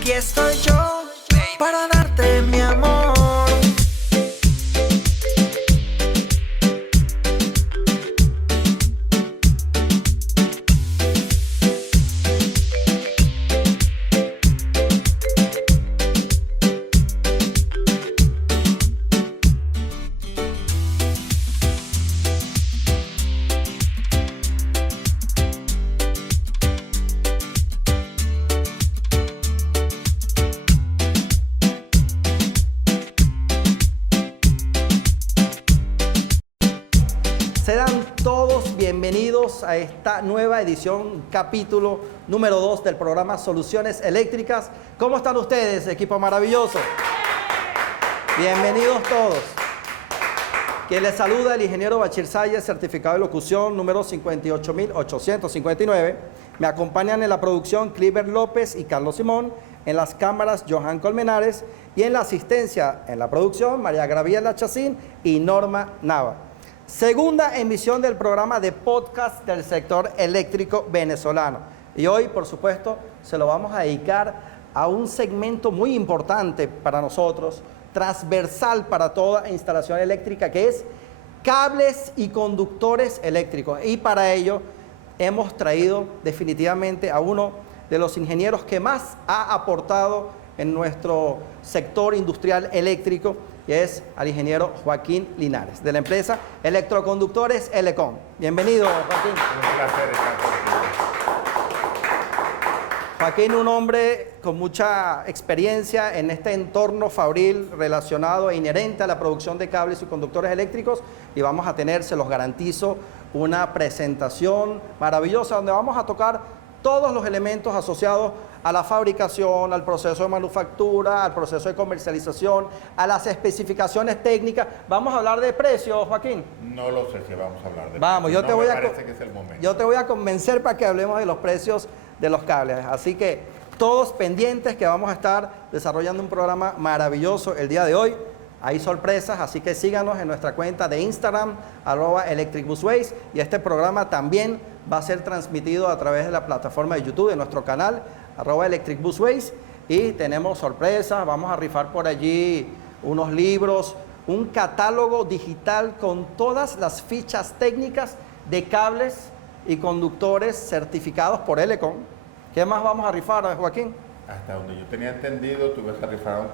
Aquí estoy yo para darte mi amor. Sean todos bienvenidos a esta nueva edición, capítulo número 2 del programa Soluciones Eléctricas. ¿Cómo están ustedes, equipo maravilloso? Bienvenidos todos. Quien les saluda el ingeniero Bachir Sayes, certificado de locución número 58859. Me acompañan en la producción Cliver López y Carlos Simón, en las cámaras Johan Colmenares y en la asistencia en la producción María Graviela Chacín y Norma Nava. Segunda emisión del programa de podcast del sector eléctrico venezolano. Y hoy, por supuesto, se lo vamos a dedicar a un segmento muy importante para nosotros, transversal para toda instalación eléctrica, que es cables y conductores eléctricos. Y para ello hemos traído definitivamente a uno de los ingenieros que más ha aportado en nuestro sector industrial eléctrico, y es al ingeniero Joaquín Linares, de la empresa Electroconductores Elecom. Bienvenido, Joaquín. Un placer estar contigo. Joaquín, un hombre con mucha experiencia en este entorno fabril relacionado e inherente a la producción de cables y conductores eléctricos, y vamos a tener, se los garantizo, una presentación maravillosa donde vamos a tocar todos los elementos asociados a la fabricación, al proceso de manufactura, al proceso de comercialización, a las especificaciones técnicas. ¿Vamos a hablar de precios, Joaquín? No lo sé si vamos a hablar de Vamos, precios. Parece que es el momento. Yo te voy a convencer para que hablemos de los precios de los cables. Así que todos pendientes, que vamos a estar desarrollando un programa maravilloso el día de hoy. Hay sorpresas, así que síganos en nuestra cuenta de Instagram, @electricbusways, y este programa también va a ser transmitido a través de la plataforma de YouTube de nuestro canal, @electricbusways, y tenemos sorpresas. Vamos a rifar por allí unos libros, un catálogo digital con todas las fichas técnicas de cables y conductores certificados por Elecom. ¿Qué más vamos a rifar, Joaquín? Hasta donde yo tenía entendido, tú ibas a rifar un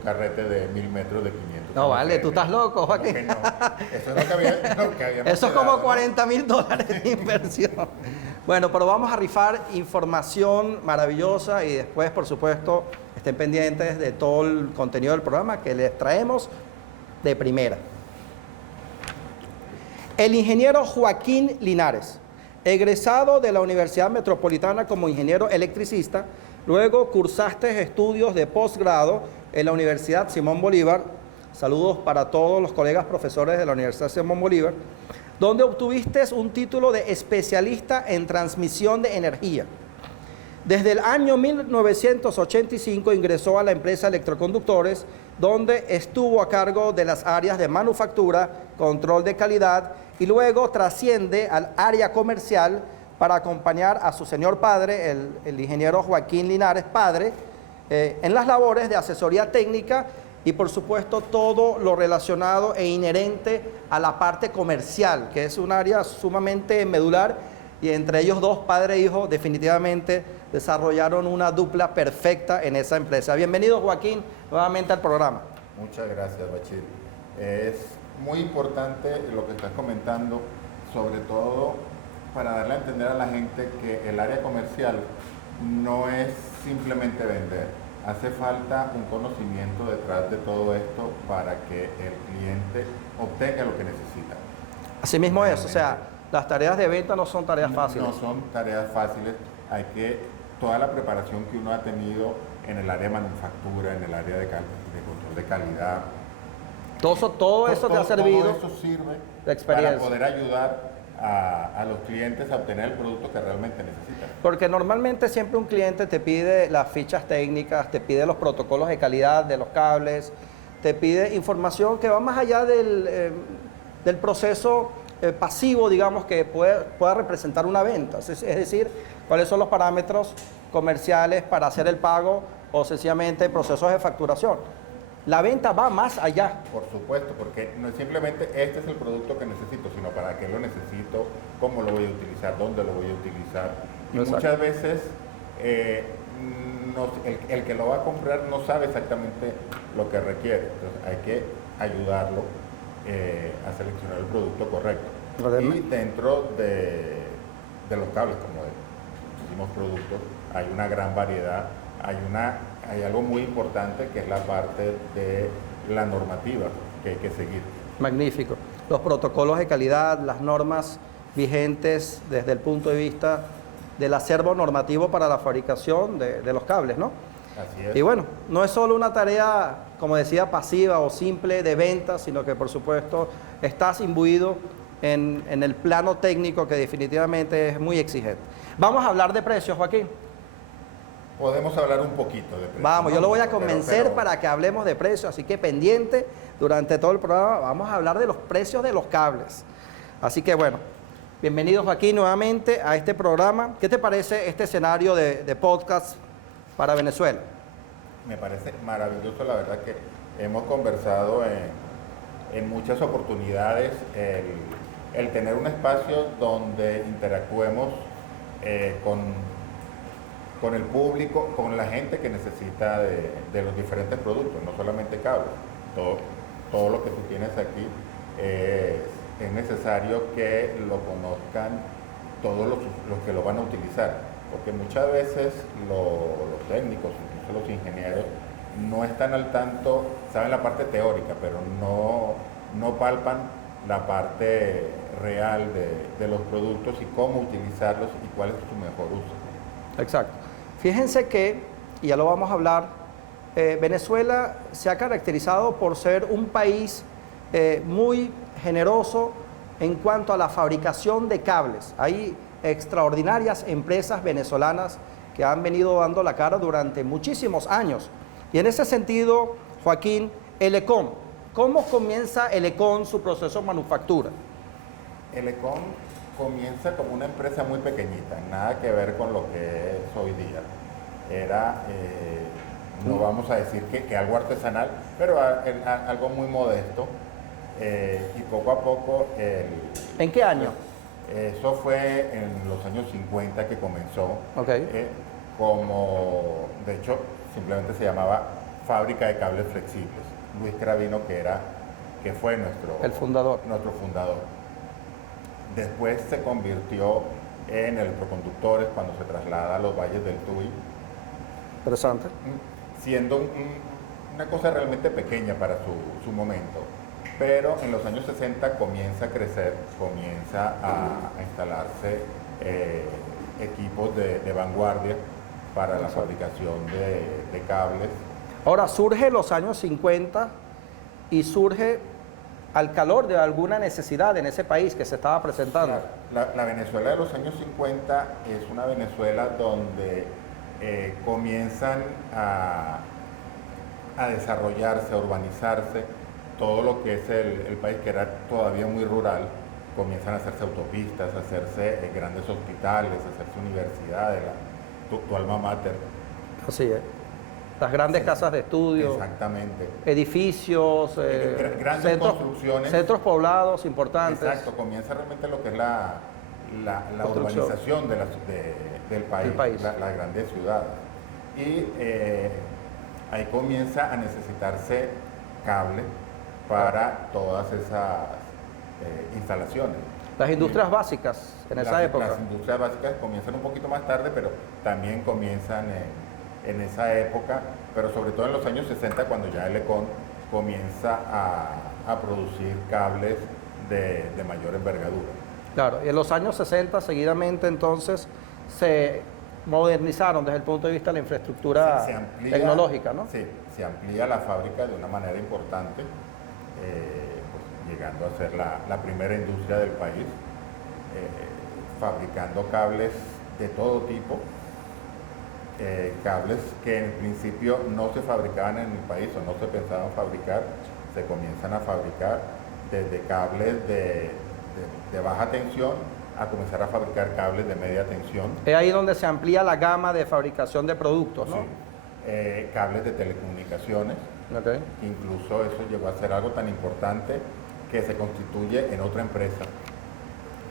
carrete de 1000 metros de 500. No, vale, tú estás loco, Joaquín. No, eso es lo que habíamos Eso es como $40.000 de inversión. Bueno, pero vamos a rifar información maravillosa, y después, por supuesto, estén pendientes de todo el contenido del programa que les traemos de primera. El ingeniero Joaquín Linares, egresado de la Universidad Metropolitana como ingeniero electricista. Luego cursaste estudios de posgrado en la Universidad Simón Bolívar. Saludos para todos los colegas profesores de la Universidad Simón Bolívar, donde obtuviste un título de especialista en transmisión de energía. Desde el año 1985 ingresó a la empresa Electroconductores, donde estuvo a cargo de las áreas de manufactura, control de calidad, y luego trasciende al área comercial para acompañar a su señor padre, el ingeniero Joaquín Linares, padre, en las labores de asesoría técnica y, por supuesto, todo lo relacionado e inherente a la parte comercial, que es un área sumamente medular, y entre ellos dos, padre e hijo, definitivamente desarrollaron una dupla perfecta en esa empresa. Bienvenido, Joaquín, nuevamente al programa. Muchas gracias, Bachir. Es muy importante lo que estás comentando, sobre todo para darle a entender a la gente que el área comercial no es simplemente vender. Hace falta un conocimiento detrás de todo esto para que el cliente obtenga lo que necesita. Así mismo es, o sea, las tareas de venta no son tareas fáciles. No son tareas fáciles. Hay que, toda la preparación que uno ha tenido en el área de manufactura, en el área de control de calidad. Todo eso te ha servido. Todo eso sirve de experiencia para poder ayudar a los clientes a obtener el producto que realmente necesitan. Porque normalmente siempre un cliente te pide las fichas técnicas, te pide los protocolos de calidad de los cables, te pide información que va más allá del proceso pasivo, digamos, que pueda representar una venta. Es decir, cuáles son los parámetros comerciales para hacer el pago o sencillamente procesos de facturación. La venta va más allá. Por supuesto, porque no es simplemente este es el producto que necesito, sino para qué lo necesito, cómo lo voy a utilizar, dónde lo voy a utilizar. Y Exacto. muchas veces el que lo va a comprar no sabe exactamente lo que requiere. Entonces hay que ayudarlo a seleccionar el producto correcto. Y dentro de los cables, como de muchísimos productos, hay una gran variedad. Hay algo muy importante que es la parte de la normativa que hay que seguir. Magnífico. Los protocolos de calidad, las normas vigentes desde el punto de vista del acervo normativo para la fabricación de los cables, ¿no? Así es. Y bueno, no es solo una tarea, como decía, pasiva o simple de venta, sino que por supuesto estás imbuido en el plano técnico que definitivamente es muy exigente. Vamos a hablar de precios, Joaquín. Podemos hablar un poquito de precios. Vamos, yo lo voy a Pero- convencer para que hablemos de precios, así que pendiente durante todo el programa vamos a hablar de los precios de los cables. Así que bueno, bienvenidos Joaquín nuevamente a este programa. ¿Qué te parece este escenario de podcast para Venezuela? Me parece maravilloso, la verdad que hemos conversado en muchas oportunidades el tener un espacio donde interactuemos con el público, con la gente que necesita de los diferentes productos, no solamente cables. Todo lo que tú tienes aquí es necesario que lo conozcan todos los que lo van a utilizar, porque muchas veces los técnicos, incluso los ingenieros, no están al tanto, saben la parte teórica, pero no palpan la parte real de los productos y cómo utilizarlos y cuál es su mejor uso. Exacto. Fíjense que, y ya lo vamos a hablar, Venezuela se ha caracterizado por ser un país muy generoso en cuanto a la fabricación de cables. Hay extraordinarias empresas venezolanas que han venido dando la cara durante muchísimos años. Y en ese sentido, Joaquín, Elecon, ¿cómo comienza Elecon su proceso de manufactura? Elecon comienza como una empresa muy pequeñita, nada que ver con lo que es hoy día. Era, no vamos a decir que algo artesanal, pero algo muy modesto. Y poco a poco... ¿En qué año? Eso fue en los años 50 que comenzó. Ok. De hecho, simplemente se llamaba Fábrica de Cables Flexibles. Luis Cravino, que fue El fundador. nuestro fundador. Después se convirtió en Electroconductores cuando se traslada a los valles del Tuy, Interesante. siendo una cosa realmente pequeña para su momento. Pero en los años 60 comienza a crecer, comienza a instalarse equipos de vanguardia para la fabricación de cables. Ahora surge los años 50 y surge al calor de alguna necesidad en ese país que se estaba presentando. La Venezuela de los años 50 es una Venezuela donde comienzan a desarrollarse, a urbanizarse, todo lo que es el país que era todavía muy rural, comienzan a hacerse autopistas, a hacerse grandes hospitales, a hacerse universidades, tu alma mater. Así es. Las grandes casas de estudio, Exactamente. edificios, Grandes construcciones. centros poblados importantes. Exacto, comienza realmente lo que es la Construcción. urbanización del país, las grandes ciudades. Y ahí comienza a necesitarse cable para todas esas instalaciones. Las industrias básicas en esa época. Las industrias básicas comienzan un poquito más tarde, pero también comienzan en esa época, pero sobre todo en los años 60, cuando ya Elecon comienza a producir cables de mayor envergadura. Claro, y en los años 60 seguidamente entonces se modernizaron desde el punto de vista de la infraestructura Se amplía, tecnológica, ¿no? Sí, se amplía la fábrica de una manera importante, pues, llegando a ser la primera industria del país, fabricando cables de todo tipo, cables que en principio no se fabricaban en el país o no se pensaban fabricar, se comienzan a fabricar desde cables de baja tensión a comenzar a fabricar cables de media tensión. Es ahí donde se amplía la gama de fabricación de productos, ¿no? Sí. cables de telecomunicaciones. Okay. Incluso eso llegó a ser algo tan importante que se constituye en otra empresa.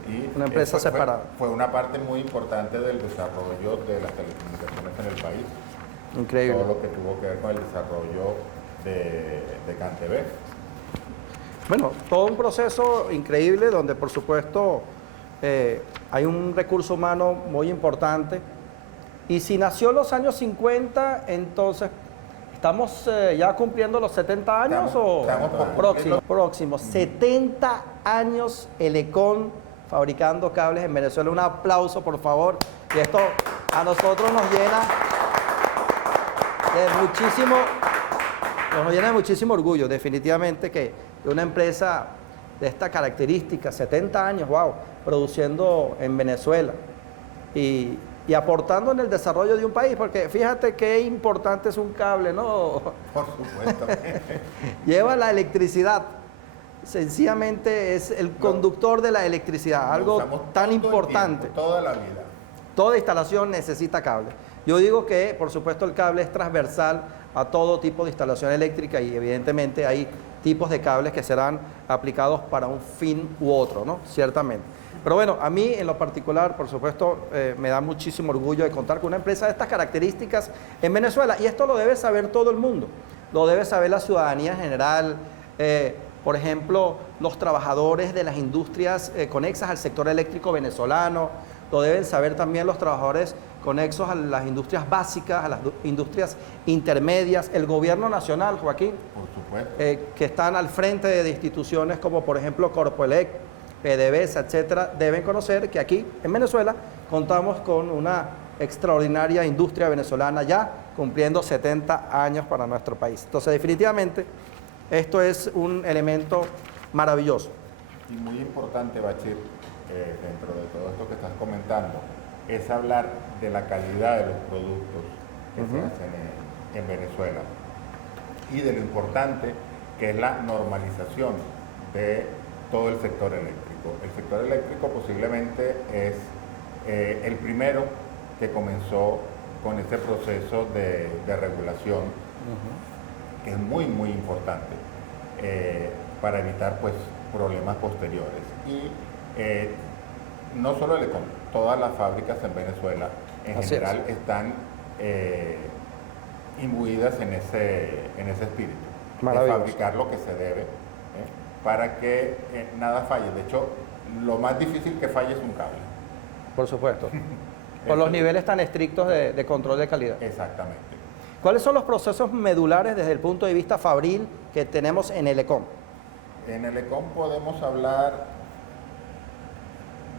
Y una empresa separada. Fue una parte muy importante del desarrollo de las telecomunicaciones en el país. Increíble. Todo lo que tuvo que ver con el desarrollo de CanTV. Bueno, todo un proceso increíble donde por supuesto hay un recurso humano muy importante. Y si nació en los años 50, entonces ¿estamos ya cumpliendo los 70 años estamos próximos? 70 años Elecon fabricando cables en Venezuela. Un aplauso, por favor. Y esto a nosotros nos llena de muchísimo orgullo, definitivamente, que una empresa de esta característica, 70 años, wow, produciendo en Venezuela y aportando en el desarrollo de un país, porque fíjate qué importante es un cable, ¿no? Por supuesto. Lleva la electricidad, sencillamente es el conductor de la electricidad, algo tan importante. Toda la vida. Toda instalación necesita cable. Yo digo que, por supuesto, el cable es transversal a todo tipo de instalación eléctrica y evidentemente hay tipos de cables que serán aplicados para un fin u otro, ¿no? Ciertamente. Pero bueno, a mí en lo particular, por supuesto, me da muchísimo orgullo de contar con una empresa de estas características en Venezuela. Y esto lo debe saber todo el mundo. Lo debe saber la ciudadanía en general. Por ejemplo, los trabajadores de las industrias conexas al sector eléctrico venezolano. Lo deben saber también los trabajadores conexos a las industrias básicas, a las industrias intermedias, el gobierno nacional, Joaquín, por supuesto, que están al frente de instituciones como por ejemplo Corpoelec, PDVSA, etcétera, deben conocer que aquí en Venezuela contamos con una extraordinaria industria venezolana ya cumpliendo 70 años para nuestro país. Entonces, definitivamente, esto es un elemento maravilloso. Y muy importante, Bachir, dentro de todo esto que estás comentando, es hablar de la calidad de los productos que se hacen en Venezuela y de lo importante que es la normalización de todo el sector eléctrico. El sector eléctrico posiblemente es el primero que comenzó con este proceso de regulación, que es muy, muy importante para evitar pues, problemas posteriores. Y no solo Elecon, todas las fábricas en Venezuela en general están imbuidas en ese espíritu, de fabricar lo que se debe, para que nada falle. De hecho, lo más difícil que falle es un cable. Por supuesto. Por los niveles tan estrictos de control de calidad. Exactamente. ¿Cuáles son los procesos medulares desde el punto de vista fabril que tenemos en Elecon? En Elecon podemos hablar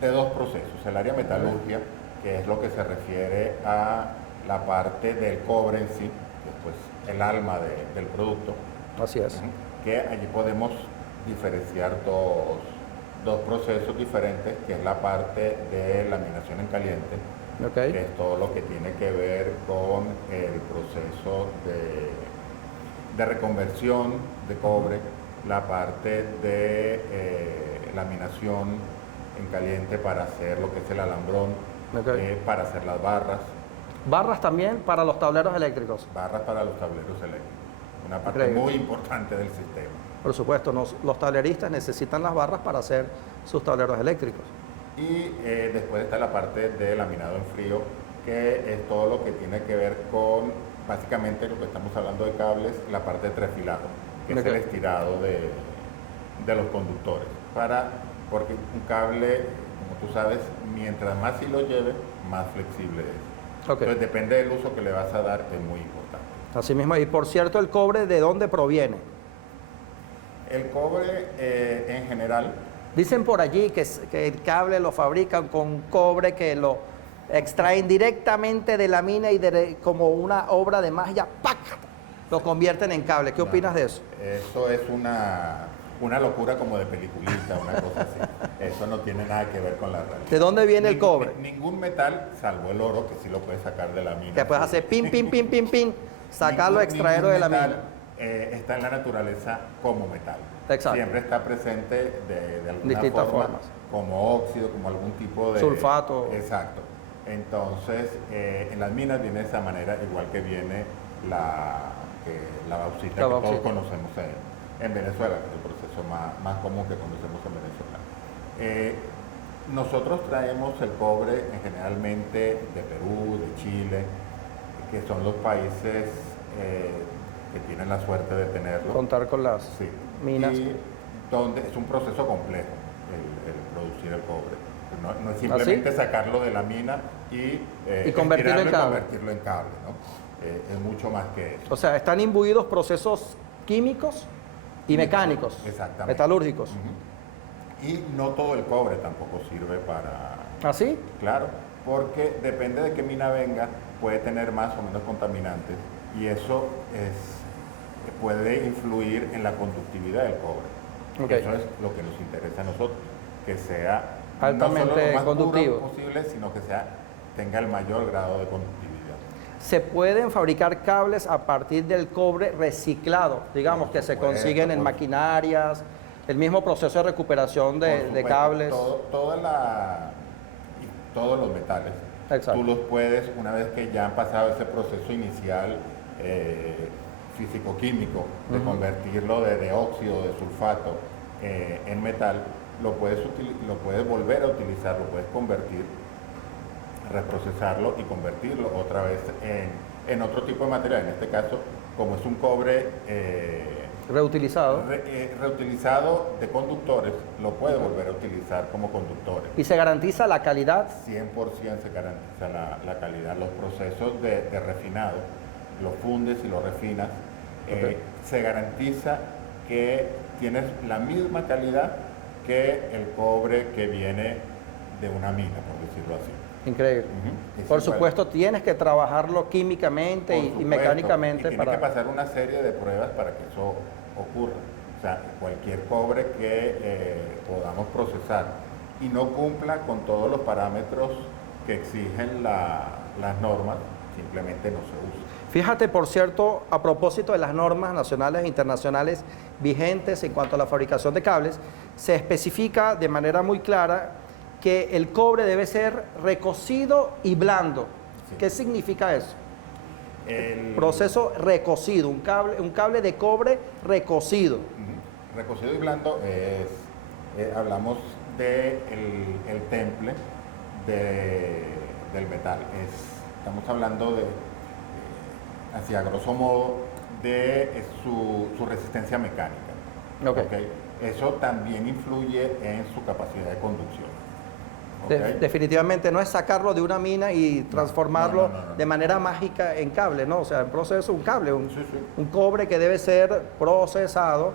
de dos procesos. El área metalurgia, que es lo que se refiere a la parte del cobre en sí, que es pues, el alma del producto. Así es. Que allí podemos diferenciar dos procesos diferentes, que es la parte de laminación en caliente, que es todo lo que tiene que ver con el proceso de reconversión de cobre, la parte de laminación en caliente para hacer lo que es el alambrón, para hacer las barras. ¿Barras también para los tableros eléctricos? Barras para los tableros eléctricos, una parte muy importante del sistema. Por supuesto, los tableristas necesitan las barras para hacer sus tableros eléctricos. Y después está la parte de laminado en frío, que es todo lo que tiene que ver con, básicamente lo que estamos hablando de cables, la parte de trefilado, que es el estirado de los conductores. Porque un cable, como tú sabes, mientras más hilo lleve, más flexible es. Entonces depende del uso que le vas a dar, es muy importante. Así mismo, y por cierto, ¿el cobre de dónde proviene? El cobre en general... Dicen por allí que el cable lo fabrican con cobre, que lo extraen directamente de la mina y como una obra de magia, ¡pac!, lo convierten en cable. ¿Qué opinas de eso? Eso es una locura como de peliculita, una cosa así. Eso no tiene nada que ver con la realidad. ¿De dónde viene el cobre? Ningún metal, salvo el oro, que sí lo puedes sacar de la mina. Que puedes hacer pin, pin, pin, pin, pin, sacarlo, extraerlo de la mina. Está en la naturaleza como metal. Exacto. Siempre está presente de alguna distintas forma, formas. como óxido, como algún tipo de... sulfato. Exacto. Entonces, en las minas viene de esa manera, igual que viene la bauxita La que bauxita. todos conocemos en Venezuela, que es el proceso más común que conocemos en Venezuela. Nosotros traemos el cobre generalmente de Perú, de Chile, que son los países que tienen la suerte de tenerlo. Contar con las Sí. minas. Y donde es un proceso complejo el producir el cobre. No es simplemente ¿Ah, sí? sacarlo de la mina y convertirlo en estirarlo y cable. convertirlo en cable, ¿no? Es mucho más que eso. O sea, están imbuidos procesos químicos y mecánicos, Exactamente. metalúrgicos. Ujú. Y no todo el cobre tampoco sirve para... ¿Así? Claro, porque depende de qué mina venga, puede tener más o menos contaminantes y eso puede influir en la conductividad del cobre. Ok. Eso es lo que nos interesa a nosotros, que sea Altamente no solo lo más conductivo. puro posible, sino que tenga el mayor grado de conductividad. Se pueden fabricar cables a partir del cobre reciclado, digamos, Por que se supuesto, consiguen en por- maquinarias, el mismo proceso de recuperación Por de supuesto, cables. Todos los metales, Exacto. tú los puedes, una vez que ya han pasado ese proceso inicial físico-químico de Ujú. convertirlo de óxido, de sulfato en metal, lo puedes volver a utilizar, lo puedes convertir, reprocesarlo y convertirlo otra vez en otro tipo de material. En este caso, como es un cobre Reutilizado. reutilizado de conductores, lo puede volver a utilizar como conductores. Y se garantiza la calidad. 100% se garantiza la calidad. Los procesos de refinado, los fundes y los refinas, Ok. se garantiza que tienes la misma calidad que el cobre que viene de una mina, por decirlo así. Increíble. Ujú. Es Por igual. supuesto, tienes que trabajarlo químicamente Por y supuesto, mecánicamente y tiene para... que pasar una serie de pruebas para que eso ocurra. O sea, cualquier cobre que podamos procesar y no cumpla con todos los parámetros que exigen las normas, simplemente no se usa. Fíjate, por cierto, a propósito de las normas nacionales e internacionales vigentes en cuanto a la fabricación de cables, se especifica de manera muy clara que el cobre debe ser recocido y blando. Sí. ¿Qué significa eso? El Proceso recocido, un cable de cobre recocido. Ujú. Recocido y blando hablamos del el temple del metal. Estamos hablando así a grosso modo, de su resistencia mecánica. Ok. ¿Ok? Eso también influye en su capacidad de conducción. ¿Ok? Definitivamente no es sacarlo de una mina y transformarlo no. de manera mágica en cable, ¿no? O sea, en proceso, un cable, Sí, sí. un cobre que debe ser procesado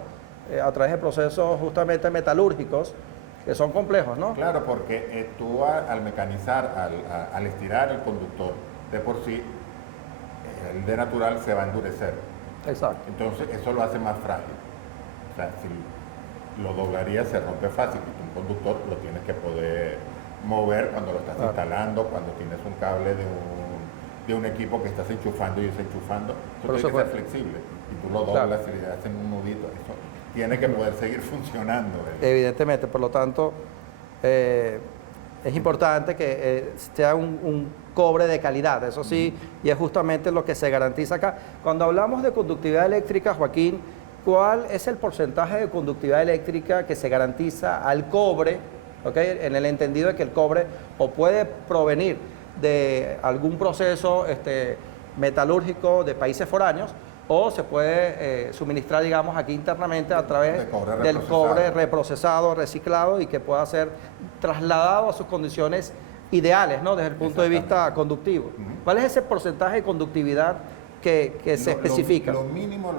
a través de procesos justamente metalúrgicos, que son complejos, ¿no? Claro, porque tú al mecanizar, al estirar el conductor, de por sí, el de natural se va a endurecer. Exacto. Entonces eso lo hace más frágil. O sea, si lo doblarías se rompe fácil. Y un conductor lo tienes que poder mover cuando lo estás Claro. instalando, cuando tienes un cable de un equipo que estás enchufando y desenchufando. Eso Por tiene que ser supuesto. flexible. Y tú lo doblas y le hacen un nudito. Eso tiene que poder seguir funcionando. Evidentemente, por lo tanto, es importante que sea un cobre de calidad, eso sí, y es justamente lo que se garantiza acá. Cuando hablamos de conductividad eléctrica, Joaquín, ¿cuál es el porcentaje de conductividad eléctrica que se garantiza al cobre? ¿Okay? En el entendido de que el cobre o puede provenir de algún proceso metalúrgico de países foráneos, o se puede suministrar, digamos, aquí internamente a través De cobre del reprocesado. cobre reprocesado, reciclado y que pueda ser trasladado a sus condiciones ideales, ¿no? Desde el punto de vista Exactamente. conductivo. Ujú. ¿Cuál es ese porcentaje de conductividad que se especifica? Lo mínimo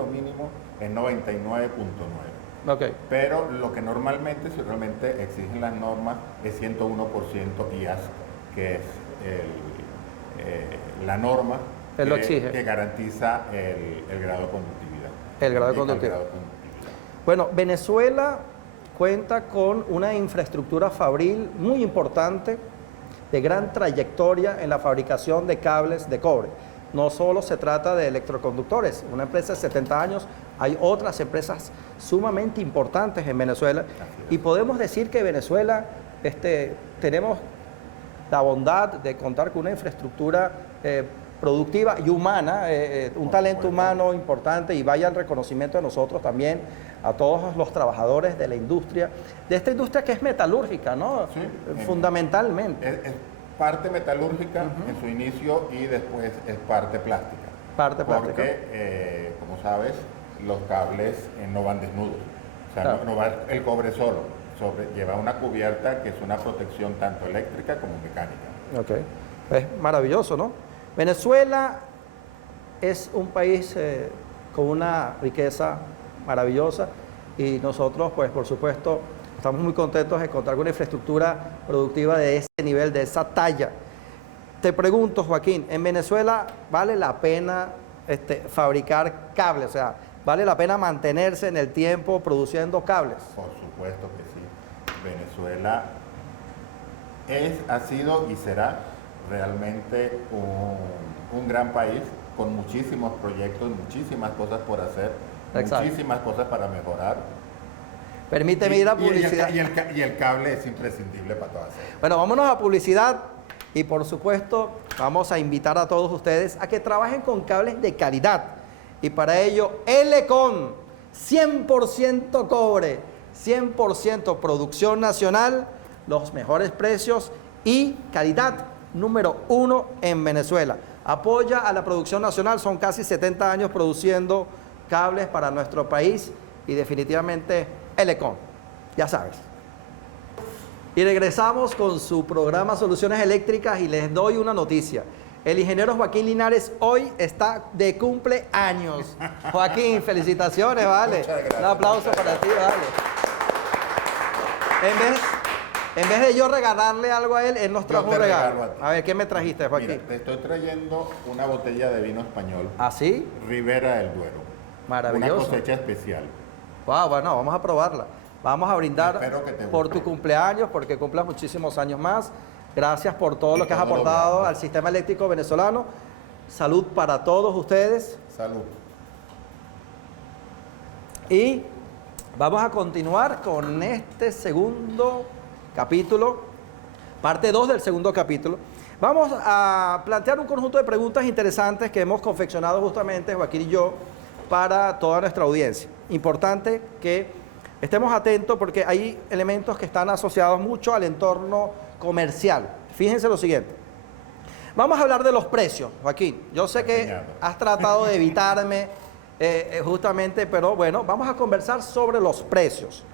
es 99.9. Ok, Pero lo que normalmente, si realmente exigen las normas, es 101% IASC, que es la norma Él lo exige. que garantiza el grado de conductividad. El grado de Indica conductividad. grado de conductividad. Bueno, Venezuela cuenta con una infraestructura fabril muy importante, de gran trayectoria en la fabricación de cables de cobre. No solo se trata de electroconductores, una empresa de 70 años, hay otras empresas sumamente importantes en Venezuela es. y podemos decir que Venezuela tenemos la bondad de contar con una infraestructura productiva y humana, un talento humano importante, y vaya el reconocimiento de nosotros también a todos los trabajadores de la industria, de esta industria que es metalúrgica, ¿no? Sí, Fundamentalmente. es parte metalúrgica en su inicio y después es parte plástica. Parte plástica. Porque, como sabes, los cables no van desnudos. O sea, Claro. no va el cobre solo. Lleva una cubierta que es una protección tanto eléctrica como mecánica. Ok, es maravilloso, ¿no? Venezuela es un país con una riqueza maravillosa, y nosotros, pues, por supuesto, estamos muy contentos de contar con una infraestructura productiva de ese nivel, de esa talla. Te pregunto, Joaquín, ¿en Venezuela vale la pena fabricar cables? O sea, ¿vale la pena mantenerse en el tiempo produciendo cables? Por supuesto que sí. Venezuela ha sido y será realmente un gran país con muchísimos proyectos, muchísimas cosas por hacer, Exacto. muchísimas cosas para mejorar. Permíteme ir a Y el, publicidad. y el cable es imprescindible para todas ellas. Bueno, vámonos a publicidad, y por supuesto vamos a invitar a todos ustedes a que trabajen con cables de calidad, y para ello Elecon, 100% cobre, 100% producción nacional, los mejores precios y calidad número 1 en Venezuela. Apoya a la producción nacional, son casi 70 años produciendo cables para nuestro país, y definitivamente Elecon, ya sabes. Y regresamos con su programa Soluciones Eléctricas, y les doy una noticia. El ingeniero Joaquín Linares hoy está de cumpleaños. Joaquín, felicitaciones, vale. Muchas gracias. Un aplauso para ti, vale. En vez de yo regalarle algo a él, él nos trajo Yo te un regalo. regalo a ti. A ver, ¿qué me trajiste, Joaquín? Mira, te estoy trayendo una botella de vino español, ¿Ah, sí? Ribera del Duero. Maravilloso. Una cosecha especial. Wow, bueno, vamos a probarla. Vamos a brindar Espero que te por guste. tu cumpleaños, porque cumplas muchísimos años más. Gracias por todo Y lo que has todo lo aportado veamos. al sistema eléctrico venezolano. Salud para todos ustedes. Salud. Y vamos a continuar con este segundo capítulo, parte 2 del segundo capítulo. Vamos a plantear un conjunto de preguntas interesantes que hemos confeccionado justamente Joaquín y yo para toda nuestra audiencia. Importante que estemos atentos, porque hay elementos que están asociados mucho al entorno comercial. Fíjense lo siguiente. Vamos a hablar de los precios, Joaquín. Yo sé que Enseñado. has tratado de evitarme justamente, pero bueno, vamos a conversar sobre los precios.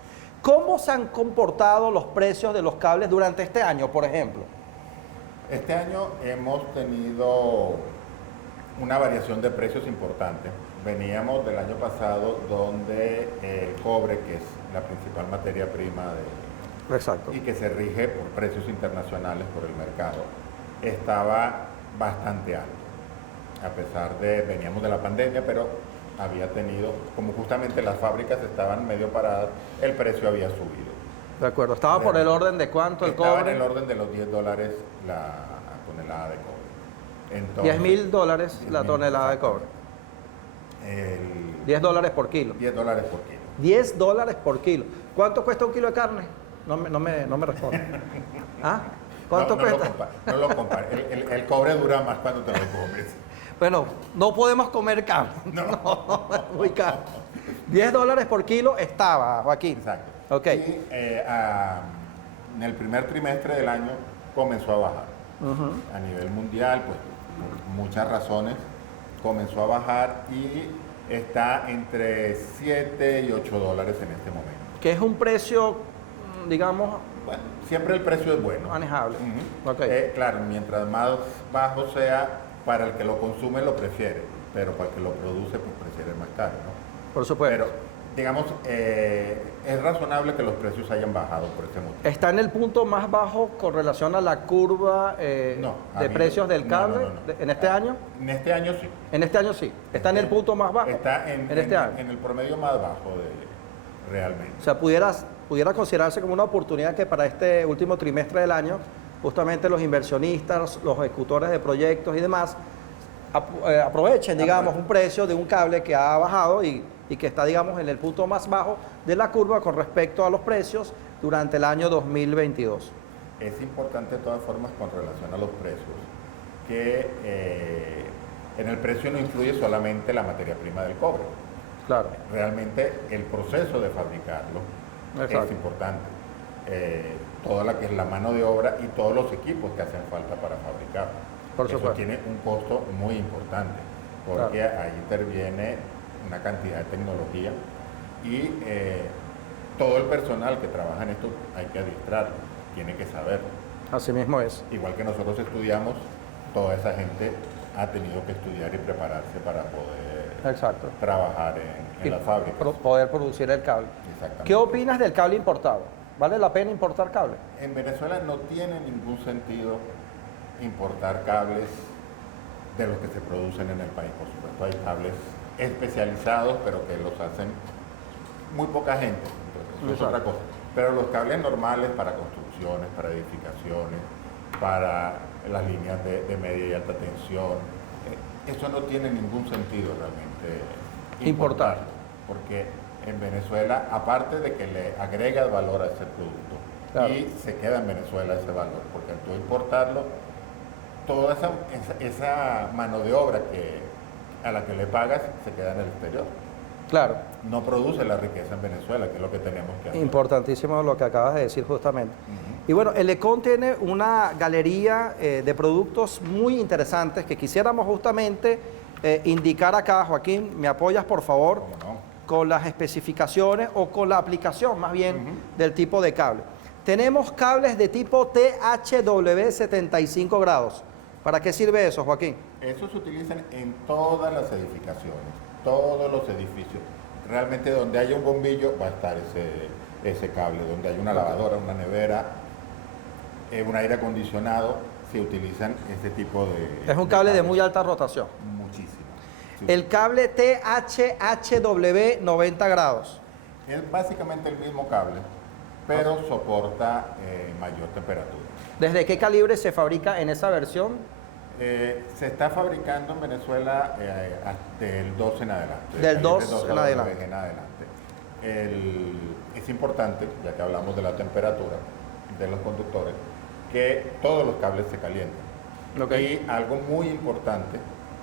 ¿Cómo se han comportado los precios de los cables durante este año, por ejemplo? Este año hemos tenido una variación de precios importante. Veníamos del año pasado donde el cobre, que es la principal materia prima Exacto. y que se rige por precios internacionales por el mercado, estaba bastante alto. A pesar de, veníamos de la pandemia, pero había tenido, como justamente las fábricas estaban medio paradas, el precio había subido. De acuerdo. ¿Estaba por el orden de cuánto el Estaba cobre? en el orden de los $10 la tonelada de cobre. Entonces, $10.000 la 10.000, tonelada de cobre. $10 por kilo. $10 por kilo. $10 por kilo. ¿Cuánto cuesta un kilo de carne? No me responde. ¿Ah? ¿Cuánto no cuesta? No lo compare. El cobre dura más cuando te lo comes. Bueno, no podemos comer carne. No. No, es muy caro. $10 por kilo estaba, Joaquín. Exacto. Ok. Y en el primer trimestre del año comenzó a bajar. A nivel mundial, pues por muchas razones, comenzó a bajar y está entre 7 y $8 en este momento. Que es un precio, digamos, Bueno, siempre el precio es bueno. manejable. Ujú. Ok. Claro, mientras más bajo sea, para el que lo consume lo prefiere, pero para el que lo produce, pues prefiere más caro, ¿no? Por supuesto. Pero, digamos, es razonable que los precios hayan bajado por este motivo. ¿Está en el punto más bajo con relación a la curva No, a de nivel- precios del no, cable no, no. en este año? En este año sí. En este año sí. ¿Está en el punto más bajo? Está en este año. en el promedio más bajo realmente. O sea, pudiera considerarse como una oportunidad que para este último trimestre del año, justamente los inversionistas, los ejecutores de proyectos y demás, aprovechen, digamos, un precio de un cable que ha bajado y que está, digamos, en el punto más bajo de la curva con respecto a los precios durante el año 2022. Es importante de todas formas con relación a los precios que En el precio no influye solamente la materia prima del cobre. Claro. Realmente el proceso de fabricarlo Exacto. es importante. Toda la que es la mano de obra y todos los equipos que hacen falta para fabricar. Por Eso supuesto. tiene un costo muy importante, porque ahí interviene una cantidad de tecnología y todo el personal que trabaja en esto hay que adiestrarlo, tiene que saberlo. Así mismo es. Igual que nosotros estudiamos, toda esa gente ha tenido que estudiar y prepararse para poder Exacto. trabajar en las fábricas. Poder producir el cable. Exactamente. ¿Qué opinas del cable importado? ¿Vale la pena importar cable? En Venezuela no tiene ningún sentido importar cables de los que se producen en el país. Por supuesto, hay cables especializados, pero que los hacen muy poca gente. Entonces, eso es otra cosa. Pero los cables normales para construcciones, para edificaciones, para las líneas de media y alta tensión, eso no tiene ningún sentido realmente Importar. porque en Venezuela, aparte de que le agrega valor a ese producto, Claro. y se queda en Venezuela ese valor, porque al tú importarlo, toda esa mano de obra a la que le pagas se queda en el exterior. Claro. No produce la riqueza en Venezuela, que es lo que tenemos que hacer. Importantísimo lo que acabas de decir justamente. Y bueno, el Econ tiene una galería de productos muy interesantes que quisiéramos justamente indicar acá. Joaquín, ¿me apoyas por favor? ¿Cómo no? Con las especificaciones o con la aplicación más bien del tipo de cable. Tenemos cables de tipo THW 75 grados. ¿Para qué sirve eso, Joaquín? Eso se utiliza en todas las edificaciones, todos los edificios. Realmente donde haya un bombillo va a estar ese cable, donde hay una lavadora, una nevera, un aire acondicionado, se utilizan ese tipo de... Es un cable de cables. muy alta rotación. Muchísimo. Sí. El cable THHW 90 grados. Es básicamente el mismo cable, pero soporta mayor temperatura. ¿Desde qué calibre se fabrica en esa versión? Se está fabricando en Venezuela del 2 en adelante. Del 2 12 en adelante. en adelante. Es importante, ya que hablamos de la temperatura de los conductores, que todos los cables se calienten. Ok. Y algo muy importante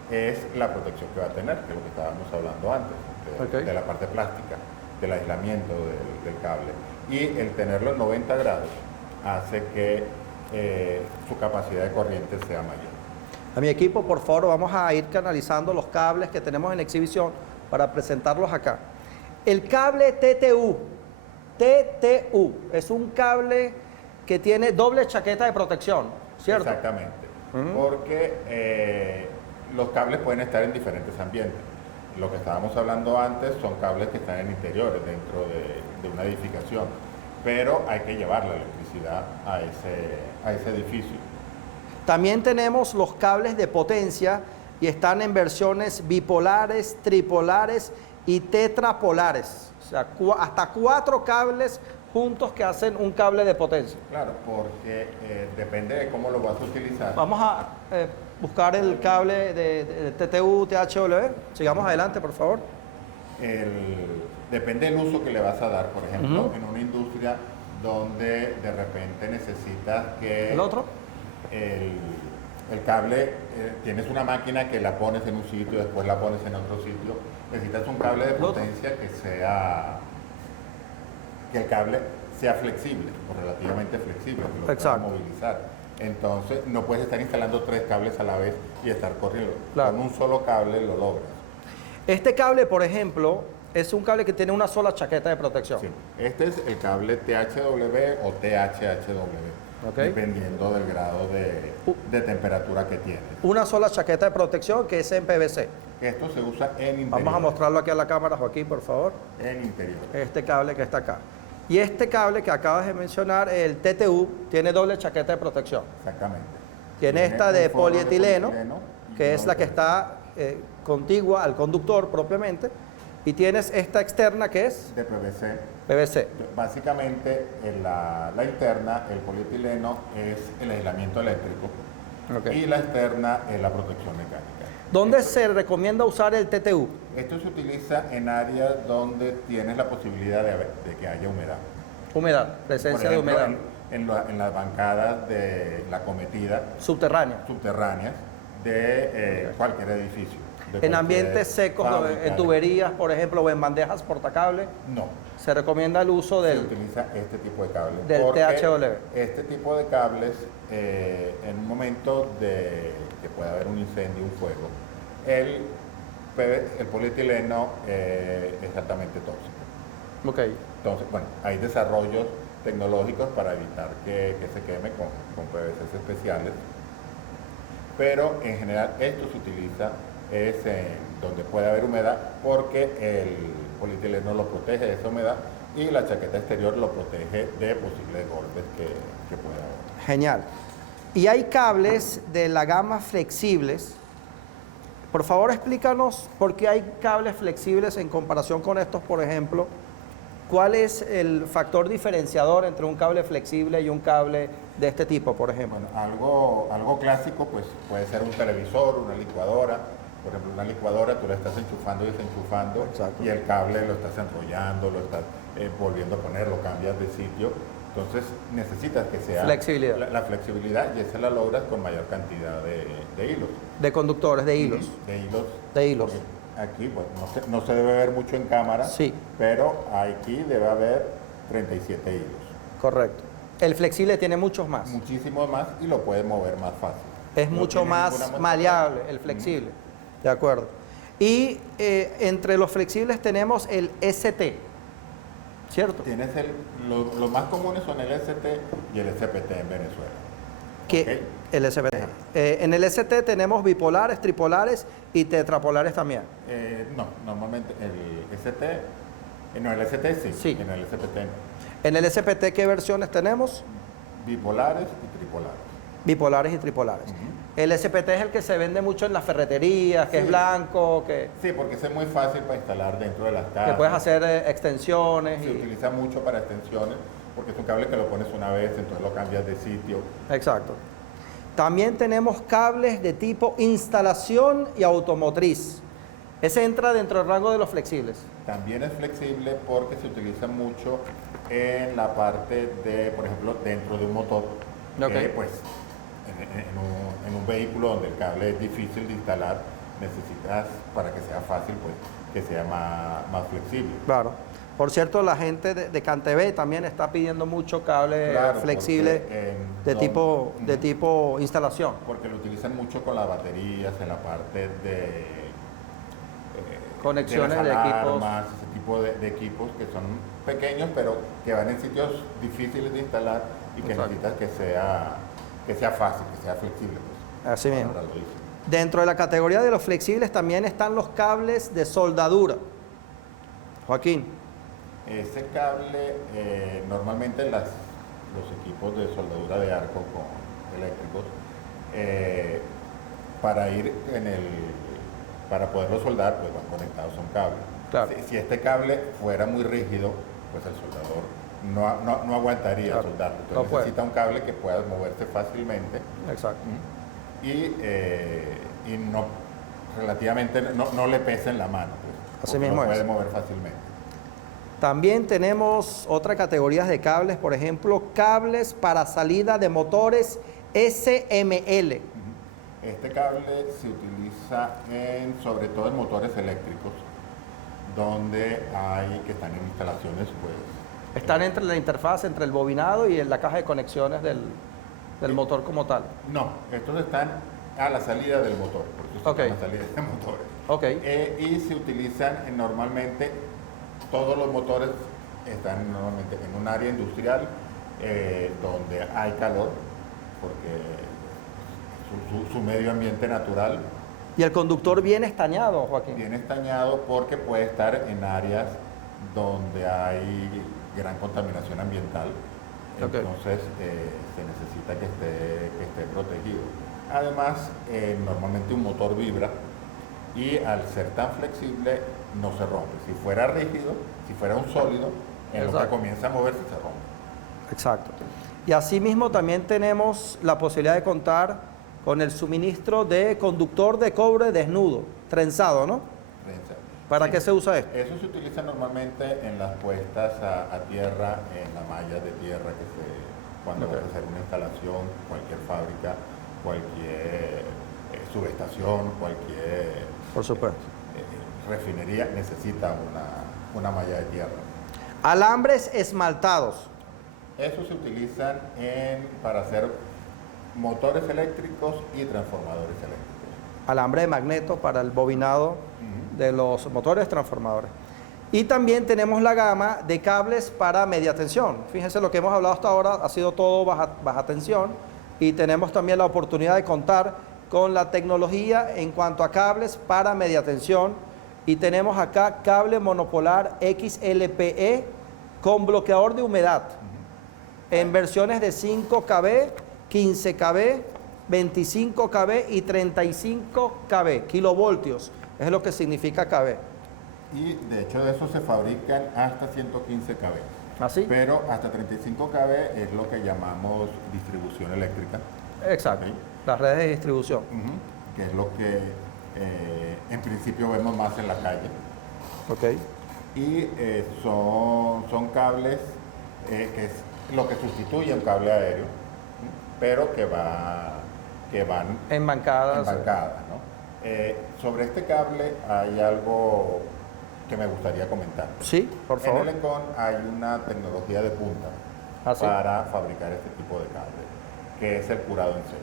es la protección que va a tener, que es lo que estábamos hablando antes, Ok. de la parte plástica, del aislamiento del cable. Y el tenerlo en 90 grados hace que su capacidad de corriente sea mayor. A mi equipo, por favor, vamos a ir canalizando los cables que tenemos en exhibición para presentarlos acá. El cable TTU es un cable que tiene doble chaqueta de protección, ¿cierto? Exactamente, porque los cables pueden estar en diferentes ambientes. Lo que estábamos hablando antes son cables que están en interiores, dentro de una edificación, pero hay que llevar la electricidad a ese edificio. También tenemos los cables de potencia y están en versiones bipolares, tripolares y tetrapolares. O sea, hasta 4 cables juntos que hacen un cable de potencia. Claro, porque depende de cómo lo vas a utilizar. Vamos a buscar el cable de TTU, THW. Sigamos adelante, por favor. Depende del uso que le vas a dar. Por ejemplo, en una industria donde de repente necesitas que... ¿El otro? El cable, tienes una máquina que la pones en un sitio, después la pones en otro sitio. Necesitas un cable de potencia que el cable sea flexible o relativamente flexible, que lo puedas Exacto. movilizar. Entonces, no puedes estar instalando 3 cables a la vez y estar corriendo. Claro. Con un solo cable lo logras. Este cable, por ejemplo, es un cable que tiene una sola chaqueta de protección. Sí. Este es el cable THW o THHW, Ok. dependiendo del grado de temperatura que tiene. Una sola chaqueta de protección que es en PVC. Esto se usa en interior. Vamos a mostrarlo aquí a la cámara, Joaquín, por favor. En interior. Este cable que está acá. Y este cable que acabas de mencionar, el TTU, tiene doble chaqueta de protección. Exactamente. Tiene esta de un forro polietileno, y que es la que otro. está contigua al conductor propiamente. Y tienes esta externa que es De PVC. PVC. Básicamente, la interna, el polietileno, es el aislamiento eléctrico. Ok. Y la externa es la protección mecánica. ¿Dónde se recomienda usar el TTU? Esto se utiliza en áreas donde tienes la posibilidad de que haya humedad. Humedad, presencia Por ejemplo, de humedad. en las bancadas de la cometida Subterránea. subterráneas, de cualquier edificio. de En cualquier ambientes secos, fábrica. en tuberías, por ejemplo, o en bandejas portacable, No, se recomienda el uso se del... utiliza este tipo de cables. del porque THW. Este tipo de cables, en un momento de que pueda haber un incendio, un fuego, el polietileno es altamente tóxico. Ok. Entonces, bueno, hay desarrollos tecnológicos para evitar que se queme con PVCs especiales, pero en general esto se utiliza es en donde puede haber humedad porque el polietileno lo protege de esa humedad y la chaqueta exterior lo protege de posibles golpes que pueda haber. Genial. Y hay cables de la gama flexibles. Por favor, explícanos por qué hay cables flexibles en comparación con estos, por ejemplo. ¿Cuál es el factor diferenciador entre un cable flexible y un cable de este tipo, por ejemplo? Bueno, algo clásico pues puede ser un televisor, una licuadora. Por ejemplo, una licuadora tú la estás enchufando y desenchufando. Exacto. Y el cable lo estás enrollando, lo estás volviendo a poner, lo cambias de sitio. Entonces necesitas que sea Flexibilidad. La flexibilidad, y esa la logras con mayor cantidad de hilos. De conductores, de hilos. De hilos. De hilos. Porque aquí pues, no se debe ver mucho en cámara, Sí. pero aquí debe haber 37 hilos. Correcto. El flexible tiene muchos más. Muchísimos más y lo puedes mover más fácil. Es No mucho tiene más ninguna maleable el flexible. De acuerdo. Y entre los flexibles tenemos el ST, ¿cierto? Tienes los más comunes son el ST y el SPT en Venezuela. Que Ok. el SPT. En el ST tenemos bipolares, tripolares y tetrapolares también. No, normalmente el ST, no, el ST sí, Sí. en el SPT no. En el SPT, ¿qué versiones tenemos? Bipolares y tripolares. Bipolares y tripolares. Ujú. El SPT es el que se vende mucho en las ferreterías, que Sí. es blanco, que Sí, porque es muy fácil para instalar dentro de las casas. puedes hacer extensiones. Se utiliza mucho para extensiones porque es un cable que lo pones una vez, entonces lo cambias de sitio. Exacto. También tenemos cables de tipo instalación y automotriz. Ese entra dentro del rango de los flexibles. También es flexible porque se utiliza mucho en la parte de, por ejemplo, dentro de un motor. Ok. Que, pues, en un vehículo donde el cable es difícil de instalar, necesitas, para que sea fácil, pues, que sea más flexible. Claro. Por cierto, la gente de Cantebé también está pidiendo mucho cable Claro, flexible porque de tipo instalación. Porque lo utilizan mucho con las baterías, en la parte de Conexiones las de equipos. alarmas, ese tipo de equipos que son pequeños, pero que van en sitios difíciles de instalar y que Exacto. necesitas que sea fácil, que sea flexible. Pues. Así mismo. Ahora lo dice. Dentro de la categoría de los flexibles también están los cables de soldadura. Joaquín, Ese cable, normalmente los equipos de soldadura de arco eléctricos, para poderlo soldar, pues van conectados a un cable. Claro. Si este cable fuera muy rígido, pues el soldador no aguantaría Claro, soldarlo. no Entonces puede. necesita un cable que pueda moverse fácilmente exacto. y no, relativamente no le pese en la mano. Pues, Así porque mismo lo puede es. mover fácilmente. También tenemos otra categoría de cables, por ejemplo, cables para salida de motores SML. Este cable se utiliza sobre todo en motores eléctricos, donde que están en instalaciones, pues... Están entre la interfaz, entre el bobinado y en la caja de conexiones del motor como tal. No, estos están a la salida del motor, porque estos Ok. están a la salida del motor. Ok, Y se utilizan normalmente, todos los motores están normalmente en un área industrial donde hay calor, porque su medio ambiente natural y el conductor viene estañado, Joaquín. viene estañado porque puede estar en áreas donde hay gran contaminación ambiental, Ok. entonces se necesita que esté protegido. Además, normalmente un motor vibra y al ser tan flexible no se rompe. Si fuera rígido, si fuera un sólido, en lo que Exacto. comienza a moverse se rompe. Exacto. Y asimismo también tenemos la posibilidad de contar con el suministro de conductor de cobre desnudo, trenzado, ¿no? Prensa. ¿Para Sí. qué se usa esto? Eso se utiliza normalmente en las puestas a tierra, en la malla de tierra cuando Ok. vas a hacer una instalación, cualquier fábrica, cualquier subestación, cualquier Por supuesto. refinería necesita una malla de tierra. Alambres esmaltados. Esos se utilizan para hacer motores eléctricos y transformadores eléctricos. Alambre de magneto para el bobinado de los motores transformadores. Y también tenemos la gama de cables para media tensión. Fíjense, lo que hemos hablado hasta ahora ha sido todo baja tensión, y tenemos también la oportunidad de contar con la tecnología en cuanto a cables para media tensión, y tenemos acá cable monopolar XLPE con bloqueador de humedad en versiones de 5 kb, 15 kb, 25 kb y 35 kb, kilovoltios, es lo que significa kb. Y de hecho de esos se fabrican hasta 115 kb. ¿Así? Pero hasta 35 kb es lo que llamamos distribución eléctrica. Exacto, ¿Sí? las redes de distribución. Que es lo que en principio vemos más en la calle. Ok. Y son cables que es lo que sustituye un cable aéreo, pero que van En bancadas. ¿no? Sobre este cable hay algo que me gustaría comentar. Sí, por favor. En Elecon hay una tecnología de punta ¿Ah, sí? para fabricar este tipo de cable, que es el curado en seco.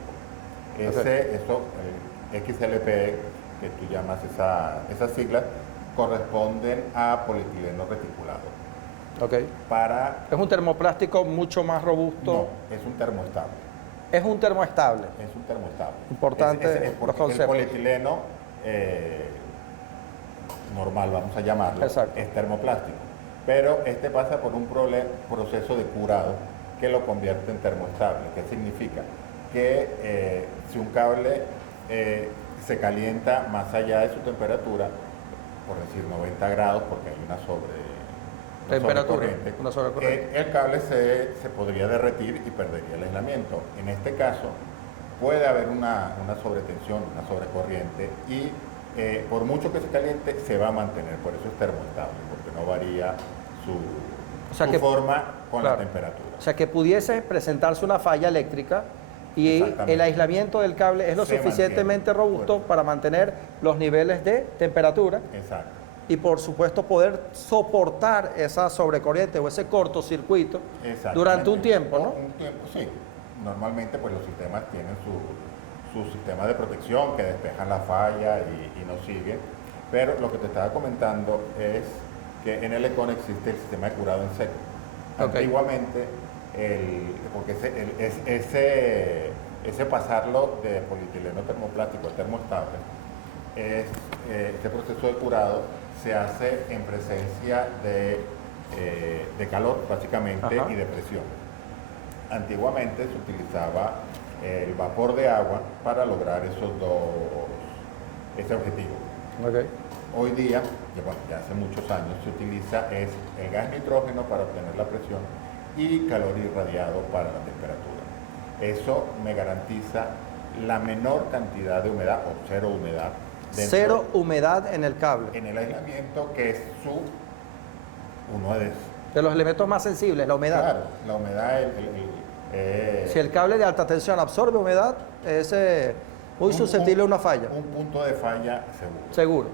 El XLPE, que tú llamas esas siglas, corresponden a polietileno reticulado. Ok. Es un termoplástico mucho más robusto. No, es un termoestable. Es un termoestable. Es un termoestable. Importante Es los porque conceptos. el polietileno normal, vamos a llamarlo, Exacto. es termoplástico. Pero este pasa por un proceso de curado que lo convierte en termoestable. ¿Qué significa? Que si un cable se calienta más allá de su temperatura, por decir 90 grados, porque hay una sobrecorriente, el cable se podría derretir y perdería el aislamiento. En este caso, puede haber una sobretensión, una sobrecorriente, y por mucho que se caliente, se va a mantener. Por eso es termoestable, porque no varía su forma con la temperatura. O sea, que pudiese presentarse una falla eléctrica y el aislamiento del cable es lo suficientemente robusto para mantener los niveles de temperatura. Exacto. Y por supuesto poder soportar esa sobrecorriente o ese cortocircuito durante un tiempo, ¿no? Un tiempo, sí. Normalmente pues los sistemas tienen su sistema de protección que despejan la falla y no siguen. Pero lo que te estaba comentando es que en Elecon existe el sistema de curado en seco. Antiguamente, porque ese pasarlo de polietileno termoplástico a termoestable, este proceso de curado se hace en presencia de calor, básicamente, y de presión. Antiguamente se utilizaba el vapor de agua para lograr ese objetivo. Hoy día, ya hace muchos años, se utiliza el gas nitrógeno para obtener la presión y calor irradiado para la temperatura. Eso me garantiza la menor cantidad de humedad o cero humedad. Cero humedad en el cable. En el aislamiento, que es uno de los elementos más sensibles, la humedad. Claro, la humedad. Si el cable de alta tensión absorbe humedad, es muy susceptible a una falla. Un punto de falla seguro. Seguro.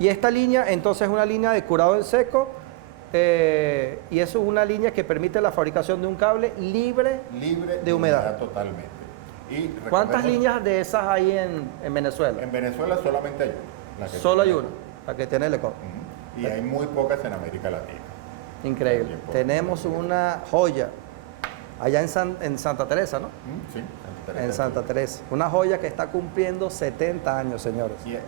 Y esta línea, entonces, es una línea de curado en seco, y eso es una línea que permite la fabricación de un cable libre de humedad. Totalmente. ¿Cuántas líneas de esas hay en Venezuela? En Venezuela solamente hay una. Solo hay una, la que tiene Elecon. Y hay muy pocas en América Latina. Increíble. Tenemos una joya allá en Santa Teresa, ¿no? Sí, Santa Teresa. En Santa Teresa. Una joya que está cumpliendo 70 años, señores. Y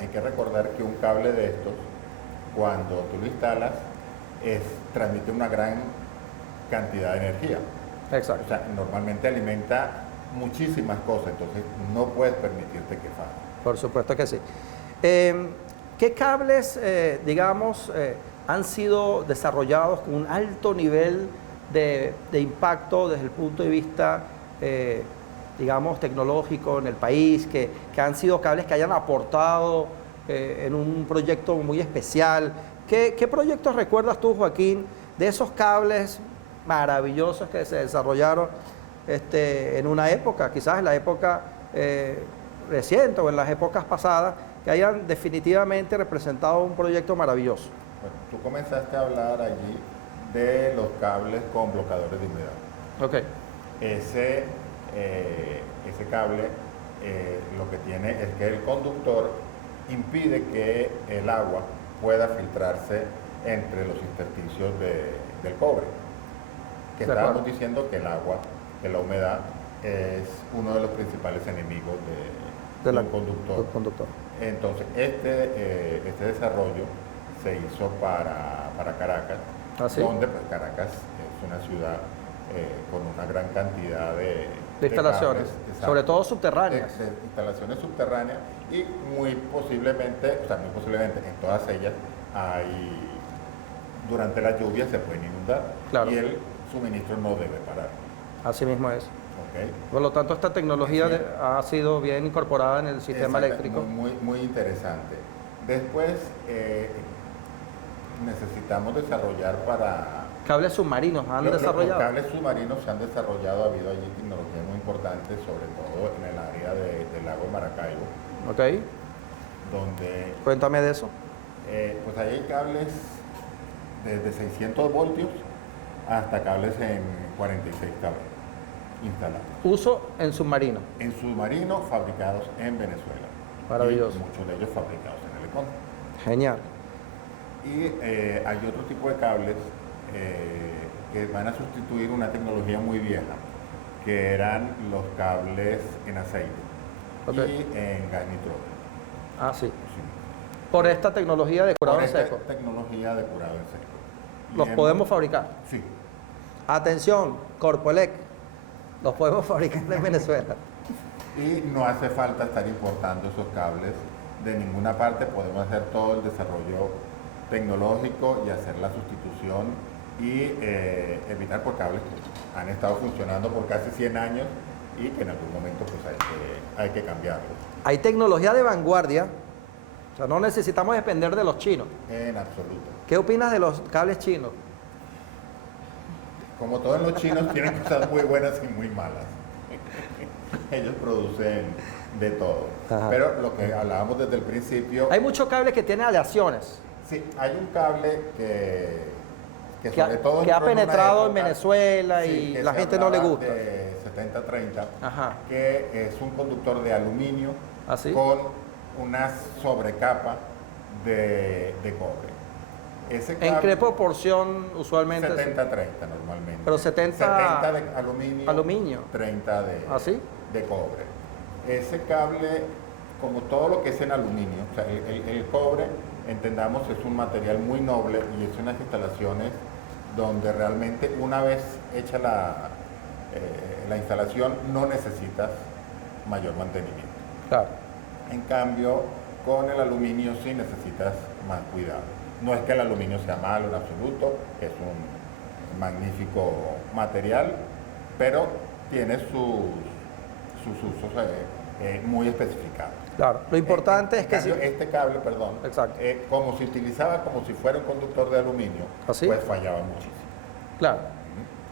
hay que recordar que un cable de estos, cuando tú lo instalas, transmite una gran cantidad de energía. Exacto. O sea, normalmente alimenta muchísimas cosas, entonces no puedes permitirte que falle. Por supuesto que sí. ¿Qué cables, han sido desarrollados con un alto nivel de impacto desde el punto de vista, tecnológico en el país, que han sido cables que hayan aportado en un proyecto muy especial? ¿Qué proyectos recuerdas tú, Joaquín, de esos cables maravillosos que se desarrollaron en una época, quizás en la época recientes o en las épocas pasadas que hayan definitivamente representado un proyecto maravilloso. Bueno, tú comenzaste a hablar allí de los cables con bloqueadores de humedad. Ok, Ese cable lo que tiene es que el conductor impide que el agua pueda filtrarse entre los intersticios del cobre. Que De estábamos acuerdo. diciendo que el agua, que la humedad es uno de los principales enemigos de un conductor. del conductor. Entonces, este desarrollo se hizo para Caracas, ¿Ah, sí? donde pues, Caracas es una ciudad con una gran cantidad De instalaciones, cables, exacto, sobre todo subterráneas. de instalaciones subterráneas y muy posiblemente en todas ellas durante la lluvia se pueden inundar Claro. y el suministro no debe parar. Así mismo es. ¿Ok? Por lo tanto, esta tecnología Sí. Ha sido bien incorporada en el sistema Exacto, eléctrico. muy interesante. Después necesitamos desarrollar para... Cables submarinos han Los desarrollado. cables submarinos se han desarrollado, ha habido allí tecnología muy importante, sobre todo en el área del lago de Maracaibo, Ok, donde cuéntame de eso. pues ahí hay cables desde 600 voltios hasta cables en 46 cables instalados. Uso en submarino. En submarinos fabricados en Venezuela. Maravilloso. Y muchos de ellos fabricados en Elecon. Genial. Y hay otro tipo de cables que van a sustituir una tecnología muy vieja, que eran los cables en aceite Ok. y en gas nitrógeno. Ah, sí. Sí. Por esta tecnología de curado Por en esta seco. tecnología de curado en seco. Los Y podemos fabricar. Sí. Atención, Corpoelec. Los podemos fabricar en Venezuela. Y no hace falta estar importando esos cables de ninguna parte, podemos hacer todo el desarrollo tecnológico y hacer la sustitución y evitar por cables que han estado funcionando por casi 100 años y que en algún momento pues hay que cambiarlos. Hay tecnología de vanguardia. O sea, no necesitamos depender de los chinos. En absoluto. ¿Qué opinas de los cables chinos? Como todos los chinos tienen cosas muy buenas y muy malas. Ellos producen de todo. Ajá. Pero lo que hablábamos desde el principio, Hay muchos cables que tienen aleaciones. sí, hay un cable que sobre ha- todo que ha entró en una penetrado en época, Venezuela y que la se gente no le hablaba gusta. de 70-30, Ajá. que es un conductor de aluminio ¿Ah, sí? con una sobrecapa de cobre. Ese ¿En qué proporción usualmente? 70-30 normalmente. Pero 70 70 de aluminio, aluminio. 30 ¿Ah, sí? de cobre. Ese cable, como todo lo que es en aluminio, o sea, el cobre, entendamos, es un material muy noble y es unas instalaciones donde realmente una vez hecha la instalación no necesitas mayor mantenimiento. Claro. En cambio, con el aluminio sí necesitas más cuidado. No es que el aluminio sea malo en absoluto, es un magnífico material, pero tiene sus usos muy especificados. Claro. Lo importante es que En cambio, si- este cable, perdón, Exacto. como se utilizaba como si fuera un conductor de aluminio, ¿Ah, sí? pues fallaba muchísimo. Claro.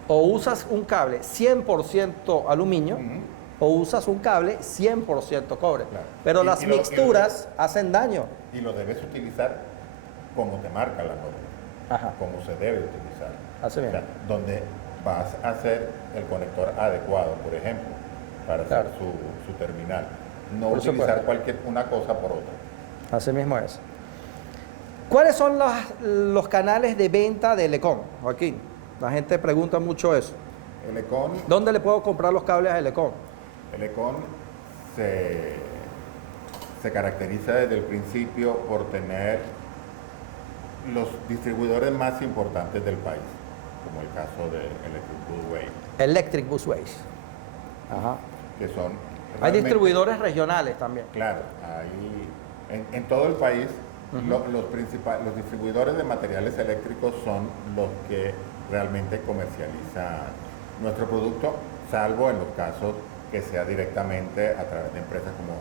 O usas un cable 100% aluminio Ujú. o usas un cable 100% cobre. Claro. Pero Y- las y lo- mixturas hacen daño. Y lo debes utilizar como te marca la norma, Ajá. como se debe utilizar. Así O sea, mismo. donde vas a hacer el conector adecuado, por ejemplo, para Claro. hacer su terminal. No Por utilizar supuesto. una cosa por otra. Así mismo es. ¿Cuáles son los canales de venta de Elecom, Joaquín? La gente pregunta mucho eso. El Econ, ¿Dónde le puedo comprar los cables a Elecom? el Econ se caracteriza desde el principio por tener los distribuidores más importantes del país, como el caso de Electric Blue Wave, Electric Busways. Ajá. que son Hay realmente- distribuidores regionales también. Claro, hay en todo el país los distribuidores de materiales eléctricos son los que realmente comercializan nuestro producto, salvo en los casos que sea directamente a través de empresas como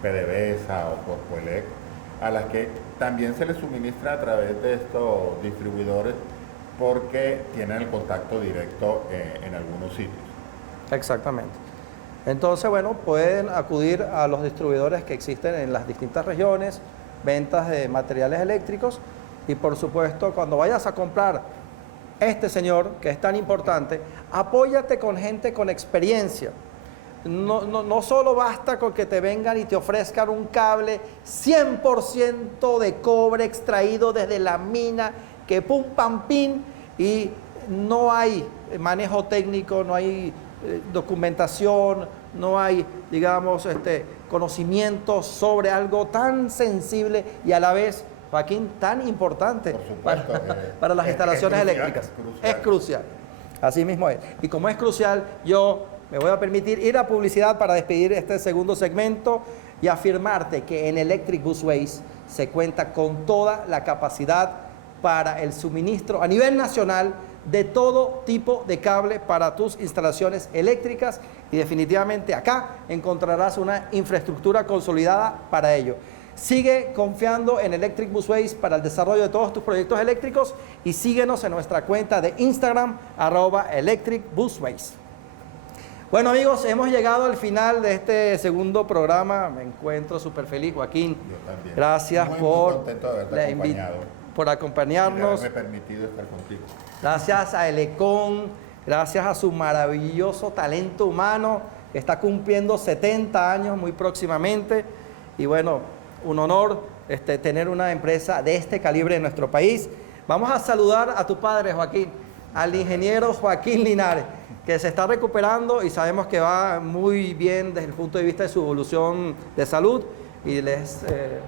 PDVSA o Corpoelec, a las que también se les suministra a través de estos distribuidores porque tienen el contacto directo en algunos sitios. Exactamente. Entonces, bueno, pueden acudir a los distribuidores que existen en las distintas regiones, ventas de materiales eléctricos y por supuesto cuando vayas a comprar este señor que es tan importante, apóyate con gente con experiencia. No solo basta con que te vengan y te ofrezcan un cable 100% de cobre extraído desde la mina, que pum, pam, pin, y no hay manejo técnico, no hay documentación, no hay, digamos, conocimiento sobre algo tan sensible y a la vez, Joaquín, tan importante para las instalaciones eléctricas. Es crucial. Así mismo es. Y como es crucial, yo me voy a permitir ir a publicidad para despedir este segundo segmento y afirmarte que en Electric Busways se cuenta con toda la capacidad para el suministro a nivel nacional de todo tipo de cable para tus instalaciones eléctricas y definitivamente acá encontrarás una infraestructura consolidada para ello. Sigue confiando en Electric Busways para el desarrollo de todos tus proyectos eléctricos y síguenos en nuestra cuenta de Instagram @electricbusways. Bueno amigos, hemos llegado al final de este segundo programa. Me encuentro súper feliz, Joaquín. Yo también. Gracias muy contento de haberte acompañado. Por acompañarnos. Y de haberme permitido estar contigo. Gracias a Elecon, gracias a su maravilloso talento humano que está cumpliendo 70 años muy próximamente. Y bueno, un honor tener una empresa de este calibre en nuestro país. Vamos a saludar a tu padre, Joaquín, al ingeniero Joaquín Linares, que se está recuperando y sabemos que va muy bien desde el punto de vista de su evolución de salud. Y le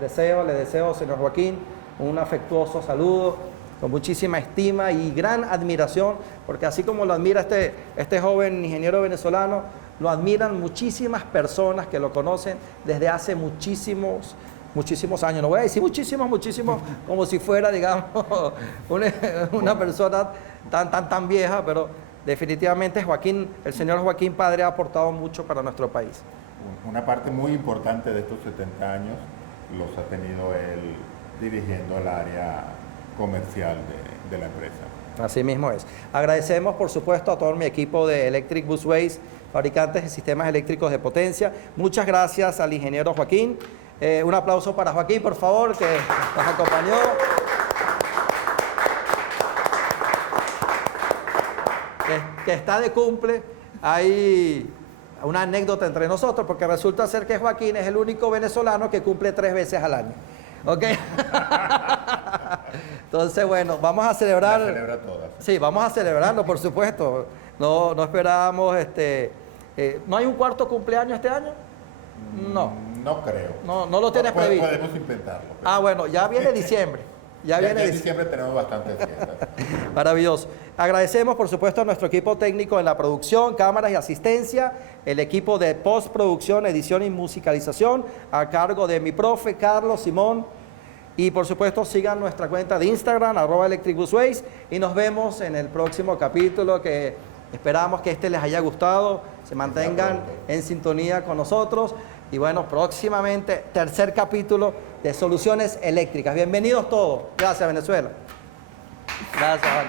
deseo, señor Joaquín, un afectuoso saludo, con muchísima estima y gran admiración, porque así como lo admira este joven ingeniero venezolano, lo admiran muchísimas personas que lo conocen desde hace muchísimos años. No voy a decir muchísimos, como si fuera, digamos, una persona tan vieja, pero definitivamente el señor Joaquín Padre ha aportado mucho para nuestro país. Una parte muy importante de estos 70 años los ha tenido él dirigiendo el área comercial de la empresa. Así mismo es. Agradecemos, por supuesto, a todo mi equipo de Electric Busways, fabricantes de sistemas eléctricos de potencia. Muchas gracias al ingeniero Joaquín. Un aplauso para Joaquín, por favor, que nos acompañó. Que está de cumple. Hay una anécdota entre nosotros, porque resulta ser que Joaquín es el único venezolano que cumple 3 veces al año. ¿Ok? Entonces, bueno, vamos a celebrar. La celebra todas. Sí, vamos a celebrarlo, por supuesto. No esperábamos, ¿no hay un cuarto cumpleaños este año? No. No creo. No lo tienes previsto. Podemos intentarlo. Pero... bueno, ya viene diciembre. Ya en diciembre tenemos bastantes fiestas. Maravilloso. Agradecemos, por supuesto, a nuestro equipo técnico en la producción, cámaras y asistencia, el equipo de postproducción, edición y musicalización, a cargo de mi profe Carlos Simón. Y, por supuesto, sigan nuestra cuenta de Instagram, @electricbusways, y nos vemos en el próximo capítulo, que esperamos que les haya gustado, se mantengan en sintonía con nosotros. Y bueno, próximamente, tercer capítulo de Soluciones Eléctricas. Bienvenidos todos. Gracias, Venezuela. Gracias,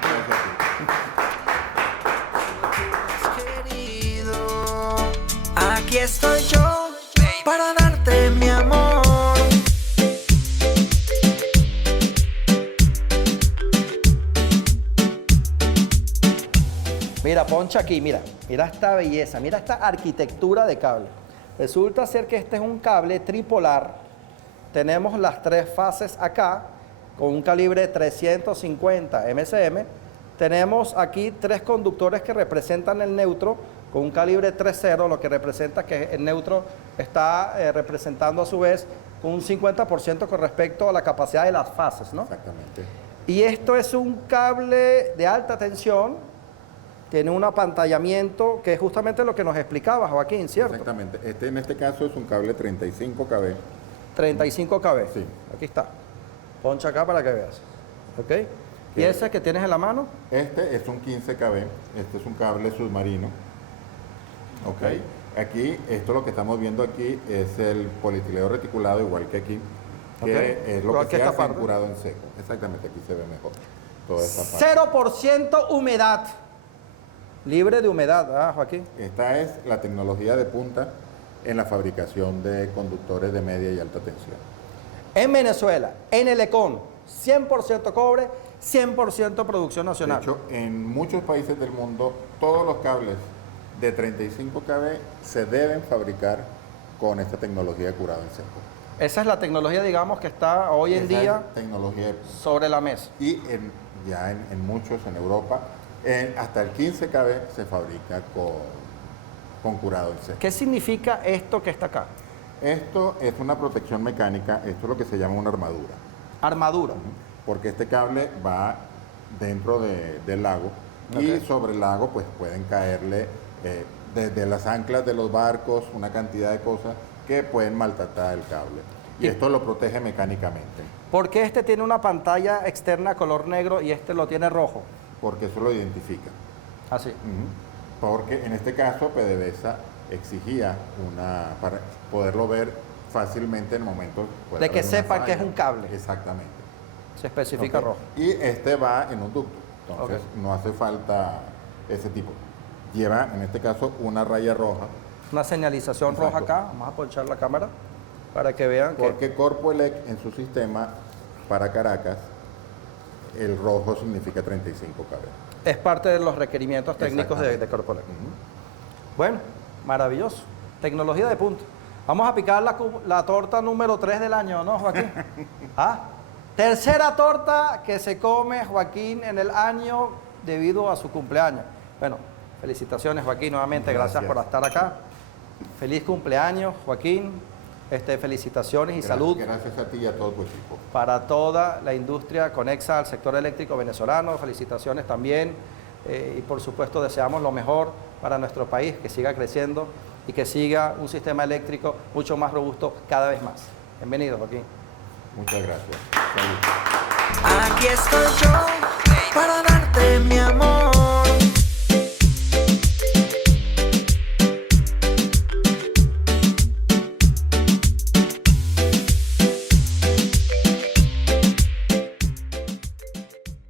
Querido, aquí estoy yo para darte mi amor. Mira, poncha aquí, mira esta belleza, mira esta arquitectura de cable. Resulta ser que este es un cable tripolar. Tenemos las 3 fases acá, con un calibre 350 MSM. Tenemos aquí 3 conductores que representan el neutro, con un calibre 3.0, lo que representa que el neutro está representando a su vez con un 50% con respecto a la capacidad de las fases, ¿no? Exactamente. Y esto es un cable de alta tensión. Tiene un apantallamiento que es justamente lo que nos explicaba Joaquín, ¿cierto? Exactamente. En este caso es un cable 35 kV. 35 kV. Sí. Aquí está. Poncha acá para que veas. ¿Ok? ¿Y ese que tienes en la mano? Este es un 15 kV. Este es un cable submarino. ¿Ok? Aquí, esto lo que estamos viendo aquí es el polietileno reticulado, igual que aquí. Que es lo que se hace curado en seco. Exactamente, aquí se ve mejor. Toda esta parte. 0% humedad. Libre de humedad, Joaquín. Esta es la tecnología de punta en la fabricación de conductores de media y alta tensión. En Venezuela, en el ECON, 100% cobre, 100% producción De nacional. hecho, en muchos países del mundo, todos los cables de 35 kV se deben fabricar con esta tecnología de curado en seco. Esa es la tecnología, digamos, que está hoy en Esa día es tecnología sobre la mesa. y ya en muchos, en Europa, hasta el 15 kV se fabrica con curado en seco. ¿Qué significa esto que está acá? Esto es una protección mecánica, esto es lo que se llama una armadura, Armadura. porque este cable va dentro del lago y Ok. sobre el lago pues pueden caerle desde las anclas de los barcos una cantidad de cosas que pueden maltratar el cable. Y Y- esto lo protege mecánicamente, ¿Por qué este tiene una pantalla externa color negro y este lo tiene rojo? porque eso lo identifica. Así. Porque en este caso PDVSA exigía para poderlo ver fácilmente en el momento De que sepan que es un cable. Exactamente. Se especifica Ok. rojo. Y este va en un ducto, entonces Ok. no hace falta ese tipo. Lleva en este caso una raya roja, Una señalización roja Exacto. acá. Vamos a ponchar la cámara para que vean que porque Corpoelec en su sistema para Caracas, el rojo significa 35 kV. es parte de los requerimientos técnicos de Exactamente. Corporec. Bueno, maravilloso. Tecnología de punta. Vamos a picar la torta número 3 del año, ¿no, Joaquín? Tercera torta que se come Joaquín en el año debido a su cumpleaños. Bueno, felicitaciones, Joaquín, nuevamente. Gracias por estar acá. Feliz cumpleaños, Joaquín. Felicitaciones y salud Gracias a ti y a todo tu equipo. para toda la industria conexa al sector eléctrico venezolano. Felicitaciones también y por supuesto deseamos lo mejor para nuestro país, que siga creciendo y que siga un sistema eléctrico mucho más robusto cada vez más. Bienvenido, Joaquín. Muchas gracias. Salud. Aquí estoy yo para darte mi amor.